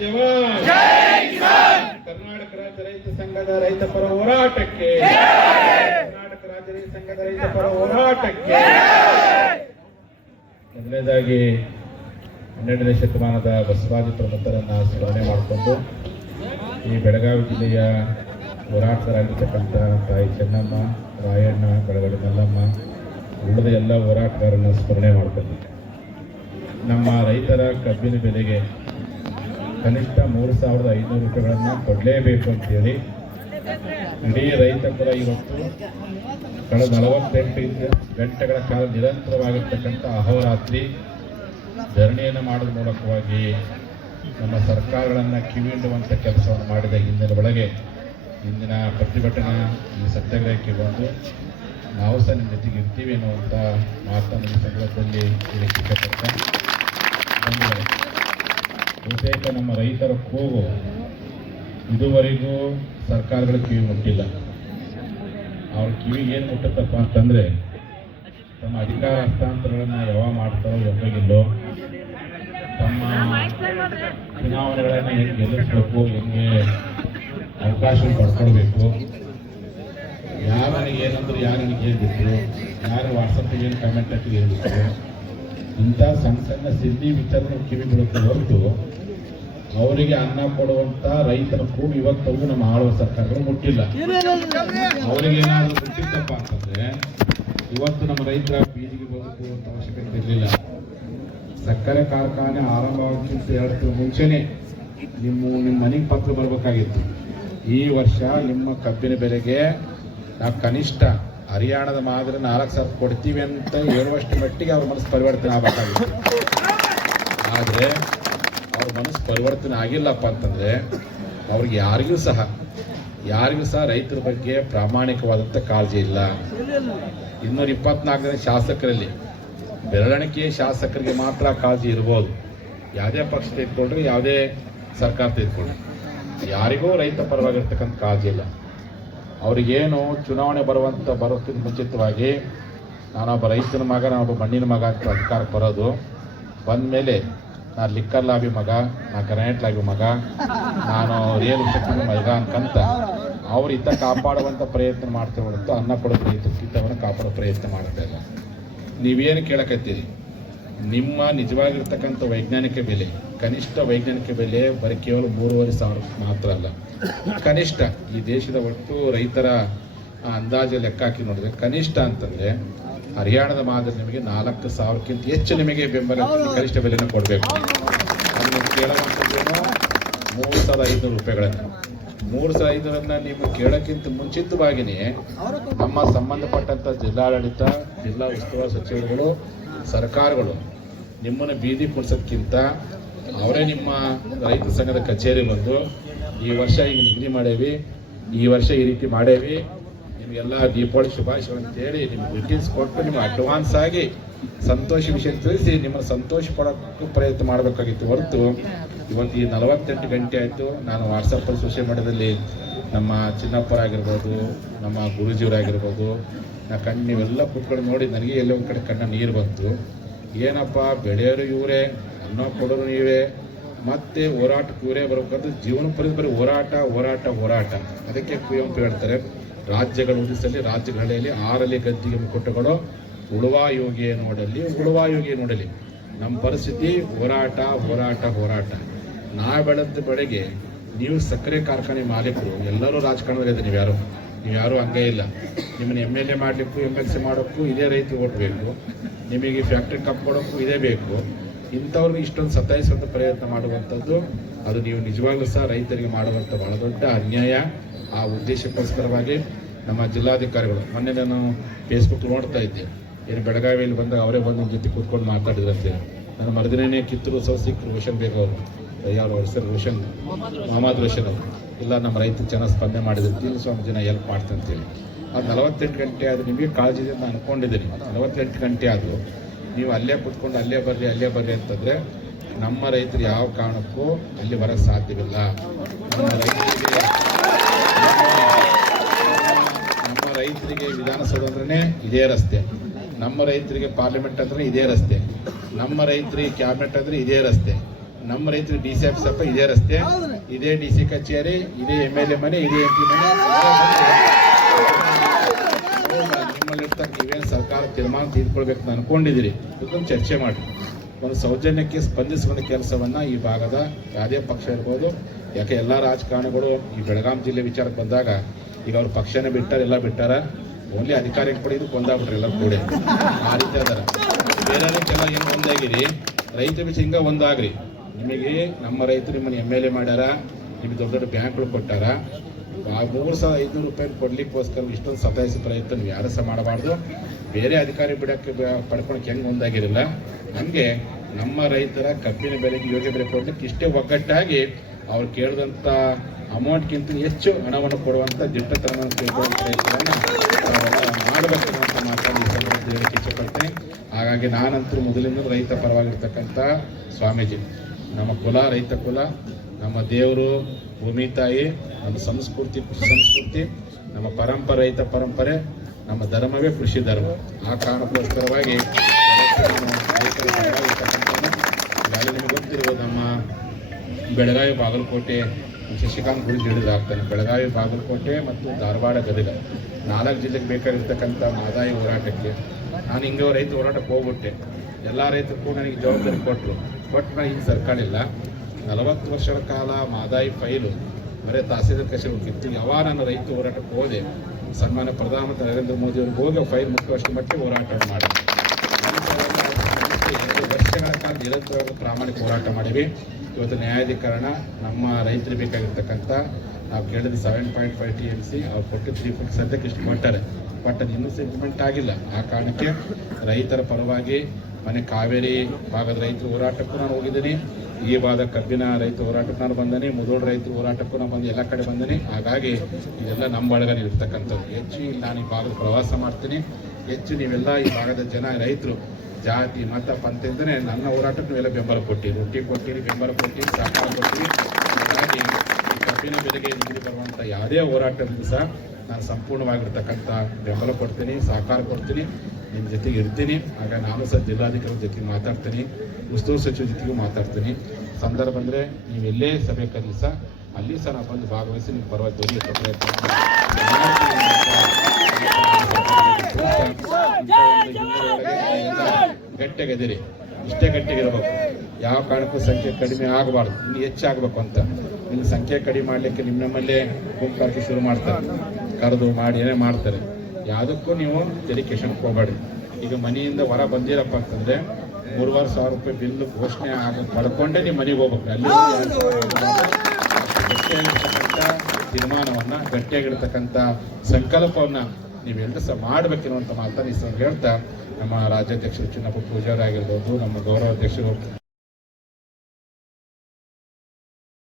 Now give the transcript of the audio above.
ಜವಾನ್, ಕರ್ನಾಟಕ ರಾಜ್ಯ ರೈತ ಸಂಘದ ರೈತ ಪರ ಹೋರಾಟಕ್ಕೆ, ಕರ್ನಾಟಕ ರಾಜ್ಯ ರೈತ ಸಂಘದ ರೈತ ಪರ ಹೋರಾಟಕ್ಕೆ. ಮೊದಲನೇದಾಗಿ 12ನೇ ಶತಮಾನದ ಬಸವಾದಿ ಪ್ರಮುಖರನ್ನ ಸ್ಮರಣೆ ಮಾಡಿಕೊಂಡು ಈ ಬೆಳಗಾವಿ ಜಿಲ್ಲೆಯ ಹೋರಾಟಗಾರರಾಗಿರ್ತಕ್ಕಂಥ ತಾಯಿ ಚೆನ್ನಮ್ಮ, ರಾಯಣ್ಣ, ಬೆಳಗಡೆ ಮಲ್ಲಮ್ಮ, ಉಳಿದ ಎಲ್ಲ ಹೋರಾಟಗಾರರನ್ನ ಸ್ಮರಣೆ ಮಾಡ್ಕೊಂಡು ನಮ್ಮ ರೈತರ ಕಬ್ಬಿನ ಬೆಲೆಗೆ ಕನಿಷ್ಠ 3,500 ರೂಪಾಯಿಗಳನ್ನು ಕೊಡಲೇಬೇಕು ಅಂತೇಳಿ ಇಡೀ ರೈತ ಕೂಡ ಇವತ್ತು ಕಳೆದ 48 ಗಂಟೆಗಳ ಕಾಲ ನಿರಂತರವಾಗಿರ್ತಕ್ಕಂಥ ಅಹೋರಾತ್ರಿ ಧರಣಿಯನ್ನು ಮಾಡೋದ್ರ ಮೂಲಕವಾಗಿ ನಮ್ಮ ಸರ್ಕಾರಗಳನ್ನು ಕಿವಿಹಿಡುವಂಥ ಕೆಲಸವನ್ನು ಮಾಡಿದ ಹಿಂದಿನ ಒಳಗೆ ಇಂದಿನ ಪ್ರತಿಭಟನಾ ಈ ಸತ್ಯಾಗ್ರಹಕ್ಕೆ ಬಂದು ನಾವು ಸಹ ನಿಮ್ಮ ಜೊತೆಗೆ ಇರ್ತೀವಿ ಅನ್ನುವಂಥ ಮಾತನ್ನು ಈ ಸಂದರ್ಭದಲ್ಲಿ ಇಷ್ಟಪಡ್ತಾ ಬಹುತೇಕ ನಮ್ಮ ರೈತರ ಕೂಗು ಇದುವರೆಗೂ ಸರ್ಕಾರಗಳ ಕಿವಿ ಮುಟ್ಟಿಲ್ಲ. ಅವ್ರ ಕಿವಿಗೆ ಏನು ಮುಟ್ಟುತ್ತಪ್ಪ ಅಂತಂದರೆ ತಮ್ಮ ಅಧಿಕಾರ ಹಸ್ತಾಂತರಗಳನ್ನು ಯಾವಾಗ ಮಾಡ್ತಾರೋ ಯಾವಾಗಿಲ್ಲೋ, ತಮ್ಮ ಚುನಾವಣೆಗಳನ್ನು ಹೆಂಗೆ ಗೆಲ್ಲಿಸ್ಬೇಕು, ಹೆಂಗೆ ಅವಕಾಶ ಪಡ್ಕೊಳ್ಬೇಕು, ಯಾರನಿಗೆ ಏನಂದ್ರೆ ಯಾರನಿಗೆ ಏನು ಬಿಟ್ಟರು, ಯಾರು ವಾಟ್ಸಪ್ಪಿಗೆ ಏನು ಕಮೆಂಟ್ ಹಾಕಿ ಏನು ಬಿಟ್ಟರು, ಇಂಥ ಸಣ್ಣ ಸಣ್ಣ ಸಿದ್ಧಿ ವಿಚಾರಗಳು ಕಿವಿ ಬೀಳುತ್ತೆ ಹೊರತು ಅವರಿಗೆ ಅನ್ನ ಕೊಡುವಂಥ ರೈತರ ಕೂಗು ಇವತ್ತವೂ ನಮ್ಮ ಆಳುವ ಸರ್ಕಾರಗಳು ಮುಟ್ಟಿಲ್ಲ. ಅವರಿಗೆ ಏನಾದರೂ ಮುಟ್ಟಿದ್ದಪ್ಪ ಅಂತಂದ್ರೆ ಇವತ್ತು ನಮ್ಮ ರೈತರ ಬೀದಿಗೆ ಬದುಕುವಂಥ ಅವಶ್ಯಕತೆ ಇರಲಿಲ್ಲ. ಸಕ್ಕರೆ ಕಾರ್ಖಾನೆ ಆರಂಭಕ್ಕಿಂತ 2 ತಿಂಗಳು ಮುಂಚೆನೆ ನಿಮ್ಮ ಮನೆಗೆ ಪತ್ರ ಬರಬೇಕಾಗಿತ್ತು. ಈ ವರ್ಷ ನಿಮ್ಮ ಕಬ್ಬಿನ ಬೆಲೆಗೆ ನಾವು ಕನಿಷ್ಠ ಹರಿಯಾಣದ ಮಾದರಿ 4,000 ಕೊಡ್ತೀವಿ ಅಂತ ಹೇಳುವಷ್ಟು ಮಟ್ಟಿಗೆ ಅವ್ರ ಮನಸ್ಸು ಪರಿವರ್ತನೆ ಆಗಬೇಕಾಗಿತ್ತು. ಆದರೆ ಅವ್ರ ಮನಸ್ಸು ಪರಿವರ್ತನೆ ಆಗಿಲ್ಲಪ್ಪ ಅಂತಂದರೆ ಅವ್ರಿಗೆ ಯಾರಿಗೂ ಸಹ ರೈತರ ಬಗ್ಗೆ ಪ್ರಾಮಾಣಿಕವಾದಂಥ ಕಾಳಜಿ ಇಲ್ಲ. 224 ಜನ ಶಾಸಕರಲ್ಲಿ ಬೆರಳಿಕೆಯ ಶಾಸಕರಿಗೆ ಮಾತ್ರ ಕಾಳಜಿ ಇರ್ಬೋದು. ಯಾವುದೇ ಪಕ್ಷ ತೆಗೆದುಕೊಂಡ್ರೆ, ಯಾವುದೇ ಸರ್ಕಾರ ತೆಗೆದುಕೊಂಡ್ರೆ ಯಾರಿಗೂ ರೈತ ಪರವಾಗಿರ್ತಕ್ಕಂಥ ಕಾಳಜಿ ಇಲ್ಲ. ಅವ್ರಿಗೇನು ಚುನಾವಣೆ ಬರೋಕ್ಕಿಂತ ಮುಂಚಿತವಾಗಿ ನಾನೊಬ್ಬ ರೈತನ ಮಗ, ನಾನೊಬ್ಬ ಮಣ್ಣಿನ ಮಗ ಅಂತ ಅಧಿಕಾರಕ್ಕೆ ಬರೋದು, ಬಂದ ಮೇಲೆ ನಾನು ಲಿಕ್ಕರ್ ಲಾಬಿ ಮಗ, ನಾನು ಗ್ರಾನೈಟ್ ಲಾಬಿ ಮಗ, ನಾನು ರಿಯಲ್ ಎಸ್ಟೇಟ್ ಮಗ ಅನ್ಕಂತ ಅವ್ರ ಹಿತ ಕಾಪಾಡುವಂಥ ಪ್ರಯತ್ನ ಮಾಡ್ತೇವೆ ಹೊರತು ಅನ್ನ ಕೊಡೋ ಹಿತವನ್ನು ಕಾಪಾಡೋ ಪ್ರಯತ್ನ ಮಾಡ್ತಾ ಇಲ್ಲ. ನೀವೇನು ಕೇಳಕತ್ತೀರಿ, ನಿಮ್ಮ ನಿಜವಾಗಿರ್ತಕ್ಕಂಥ ವೈಜ್ಞಾನಿಕ ಬೆಲೆ, ಕನಿಷ್ಠ ವೈಜ್ಞಾನಿಕ ಬೆಲೆ ಬರೀ ಕೇವಲ 3,500 ಮಾತ್ರ ಅಲ್ಲ, ಕನಿಷ್ಠ ಈ ದೇಶದ ಒಟ್ಟು ರೈತರ ಅಂದಾಜು ಲೆಕ್ಕ ಹಾಕಿ ನೋಡಿದ್ರೆ ಕನಿಷ್ಠ ಅಂತಂದರೆ ಹರಿಯಾಣದ ಮಾದರಿ ನಿಮಗೆ 4,000ಕ್ಕಿಂತ ಹೆಚ್ಚು ನಿಮಗೆ ಬೆಂಬಲ ಕನಿಷ್ಠ ಬೆಲೆಯನ್ನು ಕೊಡಬೇಕು. ಅದನ್ನು ಕೇಳುವಂಥದ್ದೇನೋ 3,500 ರೂಪಾಯಿಗಳನ್ನು. 3,500 ನೀವು ಕೇಳೋಕ್ಕಿಂತ ಮುಂಚಿತವಾಗಿಯೇ ನಮ್ಮ ಸಂಬಂಧಪಟ್ಟಂಥ ಜಿಲ್ಲಾಡಳಿತ, ಜಿಲ್ಲಾ ಉಸ್ತುವಾರಿ ಸಚಿವರುಗಳು, ಸರ್ಕಾರಗಳು ನಿಮ್ಮನ್ನು ಬೀದಿ ಕುಡಿಸೋದಕ್ಕಿಂತ ಅವರೇ ನಿಮ್ಮ ರೈತ ಸಂಘದ ಕಚೇರಿ ಬಂದು ಈ ವರ್ಷ ಈಗ ನಿಗದಿ ಮಾಡೇವಿ, ಈ ವರ್ಷ ಈ ರೀತಿ ಮಾಡೇವಿ, ನಿಮಗೆಲ್ಲ ದೀಪಾವಳಿ ಶುಭಾಶಯ ಅಂತೇಳಿ ನಿಮ್ಗೆ ಡೀಟೇಲ್ಸ್ ಕೊಟ್ಟು ನಿಮ್ಗೆ ಅಡ್ವಾನ್ಸ್ ಆಗಿ ಸಂತೋಷ ವಿಷಯ ತಿಳಿಸಿ ನಿಮ್ಮನ್ನು ಸಂತೋಷ ಪಡೋಕ್ಕೂ ಪ್ರಯತ್ನ ಮಾಡಬೇಕಾಗಿತ್ತು ಹೊರತು ಇವತ್ತು ಈ 48 ಗಂಟೆ ಆಯಿತು. ನಾನು ವಾಟ್ಸಪ್ಪಲ್ಲಿ ಸೋಷಿಯಲ್ ಮೀಡಿಯಾದಲ್ಲಿ ನಮ್ಮ ಚಿನ್ನಪ್ಪರಾಗಿರ್ಬೋದು, ನಮ್ಮ ಗುರೂಜಿಯವರಾಗಿರ್ಬೋದು, ನೀವೆಲ್ಲ ಕೂತ್ಕೊಂಡು ನೋಡಿ ನನಗೆ ಎಲ್ಲೋ ಒಂದು ಕಡೆ ಕಣ್ಣ ನೀರು ಬಂತು. ಏನಪ್ಪ ಬೆಳೆಯೋರು ಇವರೇ, ಅನ್ನ ಕೊಡೋರು ನೀವೇ, ಮತ್ತೆ ಹೋರಾಟಕ್ಕೆ ಇವರೇ ಬರಬೇಕಂದ್ರೆ ಜೀವನ ಪರಿಸ್ಥಿತಿ ಹೋರಾಟ. ಅದಕ್ಕೆ ಕುವೆಂಪು ಹೇಳ್ತಾರೆ, ರಾಜ್ಯಗಳ ಉದಿಸಲಿ ರಾಜ್ಯಗಳಲ್ಲಿ 6 ಗದ್ದಿಗೆ ಮುಕ್ಕುಟ್ಟುಗಳು ಉಳುವ ಯೋಗಿಯೇ ನೋಡಲಿ. ನಮ್ಮ ಪರಿಸ್ಥಿತಿ ಹೋರಾಟ. ನಾ ಬೆಳೆದ ಬೆಳೆಗೆ ನೀವು ಸಕ್ಕರೆ ಕಾರ್ಖಾನೆ ಮಾಲೀಕರು ಎಲ್ಲರೂ ರಾಜಕಾರಣದಲ್ಲಿ ನೀವು ಯಾರು ಹಂಗೇ ಇಲ್ಲ. ನಿಮ್ಮನ್ನು MLA ಮಾಡಲಿಕ್ಕೂ MLC ಮಾಡೋಕ್ಕೂ ಇದೇ ರೈತ ಓಟ್ ಬೇಕು, ನಿಮಗೆ ಫ್ಯಾಕ್ಟ್ರಿ ಕಪ್ ಕೊಡೋಕ್ಕೂ ಇದೇ ಬೇಕು. ಇಂಥವ್ರಿಗೆ ಇಷ್ಟೊಂದು ಸತಾಯಿಸುವಂಥ ಪ್ರಯತ್ನ ಮಾಡುವಂಥದ್ದು ಅದು ನೀವು ನಿಜವಾಗ್ಲೂ ಸಹ ರೈತರಿಗೆ ಮಾಡುವಂಥ ಬಹಳ ದೊಡ್ಡ ಅನ್ಯಾಯ. ಆ ಉದ್ದೇಶಕ್ಕೋಸ್ಕರವಾಗಿ ನಮ್ಮ ಜಿಲ್ಲಾಧಿಕಾರಿಗಳು ಮೊನ್ನೆ ನಾನು ಫೇಸ್ಬುಕ್ ನೋಡ್ತಾ ಇದ್ದೆ, ಏನು ಬೆಳಗಾವಿಯಲ್ಲಿ ಬಂದಾಗ ಅವರೇ ಬಂದು ನಮ್ಮ ಜೊತೆ ಕೂತ್ಕೊಂಡು ಮಾತಾಡಿದ್ರಂತೆ. ನನ್ನ ಮರುದಿನೇ ಕಿತ್ತೂರು ಸಿಕ್ಕರು ರೋಷನ್ ಬೇಗ ಅವರು, ಯಾರು ಹೆಸರು ಮೊಹಮ್ಮದ್ ರೋಷನ್ ಅವರು, ಇಲ್ಲ ನಮ್ಮ ರೈತರು ಚೆನ್ನಾಗಿ ಸ್ಪಂದನೆ ಮಾಡಿದ್ರು, ಸ್ವಾಮಿ ಜನ ಹೆಲ್ಪ್ ಮಾಡ್ತಂತೇಳಿ. ಅದು 48 ಗಂಟೆ ಆದರೂ ನಿಮಗೆ ಕಾಳಜಿ ಇದೆ ಅಂತ ಅಂದ್ಕೊಂಡಿದ್ದೀನಿ. 48 ಗಂಟೆ ಆದರೂ ನೀವು ಅಲ್ಲೇ ಕೂತ್ಕೊಂಡು ಅಲ್ಲೇ ಬರ್ರಿ ಅಂತಂದರೆ ನಮ್ಮ ರೈತರು ಯಾವ ಕಾರಣಕ್ಕೂ ಅಲ್ಲಿ ಬರೋಕ್ಕೆ ಸಾಧ್ಯವಿಲ್ಲ. ನಮ್ಮ ರೈತರಿಗೆ ವಿಧಾನಸೌಧ ಅಂದ್ರೆ ಇದೇ ರಸ್ತೆ, ನಮ್ಮ ರೈತರಿಗೆ ಪಾರ್ಲಿಮೆಂಟ್ ಅಂದ್ರೆ ಇದೇ ರಸ್ತೆ, ನಮ್ಮ ರೈತರಿಗೆ ಕ್ಯಾಬಿನೆಟ್ ಅಂದ್ರೆ ಇದೇ ರಸ್ತೆ, ನಮ್ಮ ರೈತರು DC ಆಫೀಸ್ ಅಪ್ಪ ಇದೇ ರಸ್ತೆ, ಇದೇ DC ಕಚೇರಿ, ಇದೇ MLA ಮನೆ, ಇದೇ MP ಮನೆ. ನಿಮ್ಮಲ್ಲಿರ್ತಕ್ಕ ನೀವೇನು ಸರ್ಕಾರ ತೀರ್ಮಾನ ತೆಗೆದುಕೊಳ್ಬೇಕು ಅಂತ ಅನ್ಕೊಂಡಿದ್ದೀರಿ, ಇದೊಂದು ಚರ್ಚೆ ಮಾಡಿ ಒಂದು ಸೌಜನ್ಯಕ್ಕೆ ಸ್ಪಂದಿಸುವಂಥ ಕೆಲಸವನ್ನ ಈ ಭಾಗದ ಯಾವುದೇ ಪಕ್ಷ ಇರ್ಬೋದು. ಯಾಕೆ ಎಲ್ಲ ರಾಜಕಾರಣಿಗಳು ಈ ಬೆಳಗಾಂ ಜಿಲ್ಲೆ ವಿಚಾರಕ್ಕೆ ಬಂದಾಗ ಈಗ ಅವ್ರ ಪಕ್ಷನೇ ಬಿಟ್ಟಾರ, ಎಲ್ಲ ಬಿಟ್ಟಾರ, ಓನ್ಲಿ ಅಧಿಕಾರಿ ಪಡೆದು ಕೊಂದಾಗ್ಬಿಟ್ರಿ ಎಲ್ಲ ಕೂಡ. ಆ ರೀತಿ ಅದರ ಬೇರೆಲ್ಲ ಏನು ಒಂದಾಗಿರಿ, ರೈತ ಬಿಚ್ಚ ಹಿಂಗ ಒಂದಾಗ್ರಿ. ನಿಮಗೆ ನಮ್ಮ ರೈತರು ನಿಮ್ಮನ್ನು MLA ಮಾಡ್ಯಾರ, ನಿಮಗೆ ದೊಡ್ಡ ದೊಡ್ಡ ಬ್ಯಾಂಕ್ಗಳು ಕೊಟ್ಟಾರ. 3,500 ರೂಪಾಯಿ ಕೊಡ್ಲಿಕ್ಕೋಸ್ಕರ ಇಷ್ಟೊಂದು ಸತಾಯಿಸಿ ಪ್ರಯತ್ನ ನೀವು ಯಾರು ಸಹ ಮಾಡಬಾರ್ದು. ಬೇರೆ ಅಧಿಕಾರಿ ಬಿಡಕ್ಕೆ ಪಡ್ಕೊಳಕ್ಕೆ ಹೆಂಗೆ ಒಂದಾಗಿರಲ್ಲ, ನಮಗೆ ನಮ್ಮ ರೈತರ ಕಬ್ಬಿನ ಬೆಲೆಗೆ ಯೋಗ್ಯ ಬೆಲೆ ಕೊಡ್ಲಿಕ್ಕೆ ಇಷ್ಟೇ ಒಗ್ಗಟ್ಟಾಗಿ ಅವ್ರು ಕೇಳಿದಂಥ ಅಮೌಂಟ್ಗಿಂತ ಹೆಚ್ಚು ಹಣವನ್ನು ಕೊಡುವಂಥ ದಿಟ್ಟತನವನ್ನು ತಿಳ್ಕೊಳ್ಳೋ ಪ್ರಯತ್ನವನ್ನು ಮಾಡಬೇಕು ಅಂತ ಮಾತಾಡಿ ಹೇಳಕ್ಕೆ ಇಷ್ಟಪಡ್ತೀನಿ. ಹಾಗಾಗಿ ನಾನಂತರೂ ಮೊದಲಿಂದ ರೈತ ಪರವಾಗಿರ್ತಕ್ಕಂಥ ಸ್ವಾಮೀಜಿ, ನಮ್ಮ ಕುಲ ರೈತ ಕುಲ, ನಮ್ಮ ದೇವರು ಭೂಮಿ ತಾಯಿ, ನಮ್ಮ ಸಂಸ್ಕೃತಿ ಕೃಷಿ ಸಂಸ್ಕೃತಿ, ನಮ್ಮ ಪರಂಪರೆ ರೈತ ಪರಂಪರೆ, ನಮ್ಮ ಧರ್ಮವೇ ಕೃಷಿ ಧರ್ಮ. ಆ ಕಾರಣಕ್ಕೋಸ್ಕರವಾಗಿ ಈಗಾಗಲೇ ನಿಮಗೆ ಗೊತ್ತಿರ್ಬೋದು, ನಮ್ಮ ಬೆಳಗಾವಿ ಬಾಗಲಕೋಟೆ ಶಶಿಕಾಂತ್ ಗುರುಜಿ ಹಿಡಿದಾಗ್ತಾನೆ. ಬೆಳಗಾವಿ ಬಾಗಲಕೋಟೆ ಮತ್ತು ಧಾರವಾಡ ಗದಗ 4 ಜಿಲ್ಲೆಗೆ ಬೇಕಾಗಿರ್ತಕ್ಕಂಥ ಮಾದಾಯಿ ಹೋರಾಟಕ್ಕೆ ನಾನು ಹಿಂಗೆ ರೈತ ಹೋರಾಟಕ್ಕೆ ಹೋಗ್ಬಿಟ್ಟೆ. ಎಲ್ಲ ರೈತರು ಕೂಡ ನನಗೆ ಜವಾಬ್ದಾರಿ ಕೊಟ್ಟರು. ಬಟ್ ನಾನು ಈಗ ಸರ್ಕಾರ ಇಲ್ಲ, 40 ವರ್ಷಗಳ ಕಾಲ ಮಾದಾಯಿ ಫೈಲು ಬರೀ ತಹಸೀಲ್ದಾರ್ ಕಚೇರಿ ಹೋಗಿತ್ತು. ಯಾವಾಗ ನಾನು ರೈತ ಹೋರಾಟಕ್ಕೆ ಹೋದೆ, ಸನ್ಮಾನ್ಯ ಪ್ರಧಾನಮಂತ್ರಿ ನರೇಂದ್ರ ಮೋದಿ ಅವ್ರಿಗೆ ಹೋಗಿ ಫೈಲ್ ಮುಖ್ಯವಷ್ಟು ಮಟ್ಟಿಗೆ ಹೋರಾಟ ಮಾಡಿ 2 ವರ್ಷಗಳ ಕಾಲ ನಿರಂತರವಾಗಿ ಪ್ರಾಮಾಣಿಕ ಹೋರಾಟ ಮಾಡಿವಿ. ಇವತ್ತು ನ್ಯಾಯಾಧೀಕರಣ ನಮ್ಮ ರೈತರಿಗೆ ಬೇಕಾಗಿರ್ತಕ್ಕಂಥ ನಾವು ಕೇಳಿದ 7.5 TMC ಅವ್ರು ಕೊಟ್ಟು 3 ಸದ್ಯಕ್ಕೆ ಇಷ್ಟು ಕೊಟ್ಟಾರೆ. ಬಟ್ ಅದು ಇನ್ನೂ ಇಂಪ್ಲಿಮೆಂಟ್ ಆಗಿಲ್ಲ. ಆ ಕಾರಣಕ್ಕೆ ರೈತರ ಪರವಾಗಿ ಮನೆ ಕಾವೇರಿ ಭಾಗದ ರೈತರ ಹೋರಾಟಕ್ಕೂ ನಾನು ಹೋಗಿದ್ದೀನಿ, ಈ ಭಾಗದ ಕಬ್ಬಿನ ರೈತ ಹೋರಾಟಕ್ಕೆ ನಾನು ಬಂದೇನೆ, ಮುದೋಳ ರೈತರ ಹೋರಾಟಕ್ಕೂ ನಾನು ಬಂದು ಎಲ್ಲ ಕಡೆ ಬಂದೇನೆ. ಹಾಗಾಗಿ ಇದೆಲ್ಲ ನಮ್ಮ ಬಳಗನೇ ಇರ್ತಕ್ಕಂಥದ್ದು. ಹೆಚ್ಚು ಇಲ್ಲಿ ನಾನು ಈ ಭಾಗದ ಪ್ರವಾಸ ಮಾಡ್ತೀನಿ. ಹೆಚ್ಚು ನೀವೆಲ್ಲ ಈ ಭಾಗದ ಜನ ರೈತರು ಜಾತಿ ಮತ ಪಂಥ ಇದ್ದರೆ ನನ್ನ ಹೋರಾಟಕ್ಕೆ ನೀವೆಲ್ಲ ಬೆಂಬಲ ಕೊಟ್ಟಿರಿ, ರೊಟ್ಟಿ ಕೊಟ್ಟಿರಿ, ಬೆಂಬಲ ಕೊಟ್ಟಿರಿ, ಸಹಕಾರ ಕೊಟ್ಟಿರಿ. ಹಾಗಾಗಿ ಈ ಕಬ್ಬಿನ ಬೆಲೆಗೆ ನಿಗದಿ ಬರುವಂಥ ಯಾವುದೇ ಹೋರಾಟದಿಂದ ಸಹ ನಾನು ಸಂಪೂರ್ಣವಾಗಿರ್ತಕ್ಕಂಥ ಬೆಂಬಲ ಕೊಡ್ತೀನಿ, ಸಹಕಾರ ಕೊಡ್ತೀನಿ, ನಿಮ್ಮ ಜೊತೆಗೆ ಇರ್ತೀನಿ. ಆಗ ನಾನು ಸಹ ಜಿಲ್ಲಾಧಿಕಾರಿ ಜೊತೆಗೆ ಮಾತಾಡ್ತೀನಿ, ಉಸ್ತುವಾರಿ ಸಚಿವ ಜೊತೆಗೂ ಮಾತಾಡ್ತೀನಿ. ಸಂದರ್ಭ ಬಂದರೆ ನೀವೆಲ್ಲೇ ಸಭೆ ಕರೆದು ಸಹ ಅಲ್ಲಿ ಸಹ ನಾನು ಬಂದು ಭಾಗವಹಿಸಿ ನಿಮ್ಮ ಪರವಾಗಿ ಧ್ವನಿ ಗಟ್ಟಿಯಾಗದಿರಿ, ಇಷ್ಟೇ ಗಟ್ಟಿಗಿರಬೇಕು. ಯಾವ ಕಾರಣಕ್ಕೂ ಸಂಖ್ಯೆ ಕಡಿಮೆ ಆಗಬಾರ್ದು, ಇನ್ನು ಹೆಚ್ಚಾಗಬೇಕು ಅಂತ. ನಿಮ್ಮ ಸಂಖ್ಯೆ ಕಡಿಮೆ ಮಾಡಲಿಕ್ಕೆ ನಮ್ಮಲ್ಲೇ ಗುಂಪಾಕಿ ಶುರು ಮಾಡ್ತಾರೆ, ಕರೆದು ಮಾಡಿ ಏನೇ ಮಾಡ್ತಾರೆ. ಯಾವುದಕ್ಕೂ ನೀವು ಡೆಡಿಕೇಶನ್ ಹೋಗಬೇಡಿ. ಈಗ ಮನೆಯಿಂದ ಹೊರ ಬಂದಿರಪ್ಪ ಅಂತಂದರೆ 3,500 ರೂಪಾಯಿ ಬಿಲ್ ಘೋಷಣೆ ಪಡ್ಕೊಂಡೇ ನೀವು ಮನೆಗೆ ಹೋಗ್ಬೇಕು. ಅಲ್ಲಿ ಗಟ್ಟಿಯಾಗಿರ್ತಕ್ಕಂಥ ತೀರ್ಮಾನವನ್ನು, ಗಟ್ಟಿಯಾಗಿರ್ತಕ್ಕಂಥ ಸಂಕಲ್ಪವನ್ನು ನೀವೆಲ್ಲರೂ ಸಹ ಮಾಡಬೇಕಿರುವಂಥ ಮಾತನ್ನು ಈ ಹೇಳ್ತಾ ನಮ್ಮ ರಾಜ್ಯಾಧ್ಯಕ್ಷರು ಚಿನ್ನಪ್ಪ ಪೂಜಾರಿ ಆಗಿರ್ಬೋದು, ನಮ್ಮ ಗೌರವಾಧ್ಯಕ್ಷರು